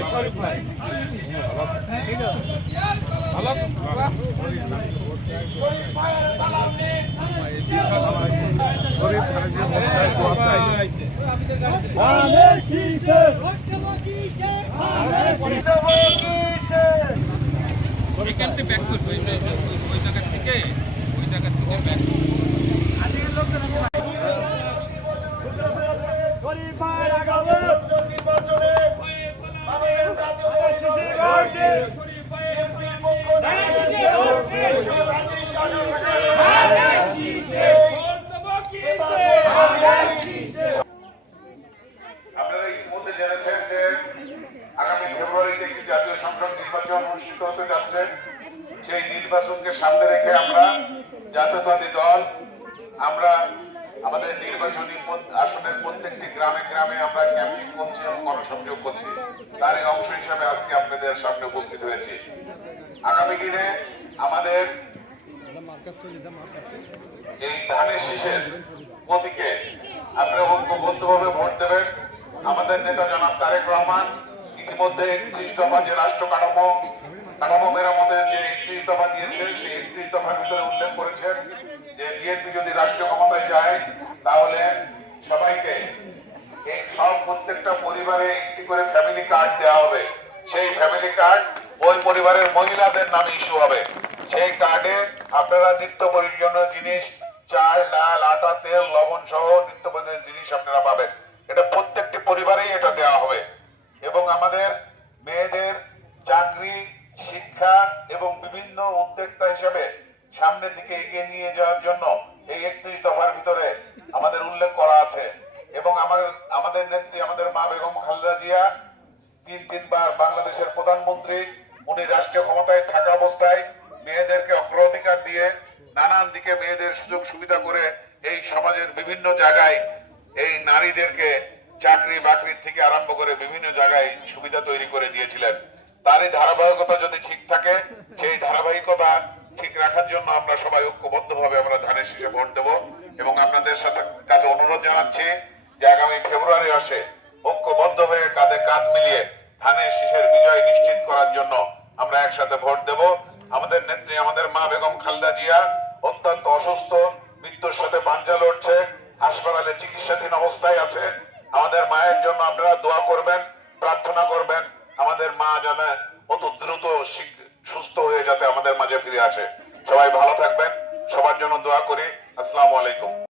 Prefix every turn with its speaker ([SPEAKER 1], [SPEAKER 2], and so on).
[SPEAKER 1] ভাই শরীফ ভাই। এখান থেকে ব্যাক করব ওই জায়গা থেকে, ওই জায়গা থেকে ব্যাক
[SPEAKER 2] আপনারা সেই নির্বাচনকে সামনে রেখে আমরা জাতীয়তাবাদী দল আমরা আমাদের নির্বাচনী আসনের প্রত্যেকটি গ্রামে গ্রামে আমরা ক্যাম্পিং করছি এবং গণসংযোগ করছি। তারই অংশ হিসাবে আজকে আপনাদের সামনে উপস্থিত হয়েছি। আগামী দিনে আমাদের এই ধানের শীষের প্রতীকে আপনারা ঐক্যবদ্ধভাবে ভোট দেবেন। আমাদের নেতা জনাব তারেক রহমান ইতিমধ্যে যে রাষ্ট্র কাঠামো কাঠামো মেরামতের যে একত্রিশ দফা দিয়েছেন সেই একত্রিশ দফার ভিতরে উল্লেখ করেছেন যে বিএনপি যদি রাষ্ট্রীয় ক্ষমতায় যায়, তাহলে সবাইকে এই সব প্রত্যেকটা পরিবারে একটি করে ফ্যামিলি কার্ড দেওয়া হবে। সেই ফ্যামিলি কার্ড ওই পরিবারের মহিলাদের নামে ইস্যু হবে। সেই কার্ডে আপনারা নিত্য প্রয়োজনীয় জিনিস, চাল, ডাল, আটা, তেল, লবণ সহ নিত্য প্রয়োজনীয় জিনিস আপনারা পাবেন এটা প্রত্যেকটি পরিবারেই এটা দেওয়া হবে এবং আমাদের মেয়েদের চাকরি শিক্ষা এবং বিভিন্ন উদ্যোক্তা হিসেবে সামনের দিকে এগিয়ে নিয়ে যাওয়ার জন্য এই একত্রিশ দফার ভিতরে আমাদের উল্লেখ করা আছে। এবং আমাদের আমাদের নেত্রী আমাদের মা বেগম খালেদা জিয়া, তিন, তিনবার বাংলাদেশের প্রধানমন্ত্রী, উনি রাষ্ট্রীয় ক্ষমতায় থাকা অবস্থায় মেয়েদেরকে অগ্রাধিকার দিয়ে নানান দিকে মেয়েদের সুযোগ সুবিধা করে এই সমাজের বিভিন্ন জায়গায় এই নারীদেরকে চাকরি বাকরির থেকে আরম্ভ করে বিভিন্ন জায়গায় সুবিধা তৈরি করে দিয়েছিলেন। তারই ধারাবাহিকতা যদি ঠিক থাকে, সেই ধারাবাহিকতা ঠিক রাখার জন্য আমরা সবাই ঐক্যবদ্ধভাবে আমরা ধানের শীষে ভোট দেব এবং আপনাদের সাথে কাছে অনুরোধ জানাচ্ছি যে আগামী ফেব্রুয়ারি আসে ঐক্যবদ্ধ হয়ে কাঁধে কাঁধ মিলিয়ে ধানের শীষের বিজয় নিশ্চিত করার জন্য আমরা একসাথে ভোট দেব। আমাদের নেত্রী, আমাদের মা বেগম খালদা জিয়া অত্যন্ত অসুস্থ, মৃত্যুর সাথে পাঞ্জা লড়ছে, হাসপাতালে চিকিৎসাধীন অবস্থায় আছে। আমাদের মায়ের জন্য আপনারা দোয়া করবেন, প্রার্থনা করবেন। আমাদের মা যেন অত দ্রুত সুস্থ হয়ে যাতে আমাদের মাঝে ফিরে আসে। সবাই ভালো থাকবেন। সবার জন্য দোয়া করি। আসসালামু আলাইকুম।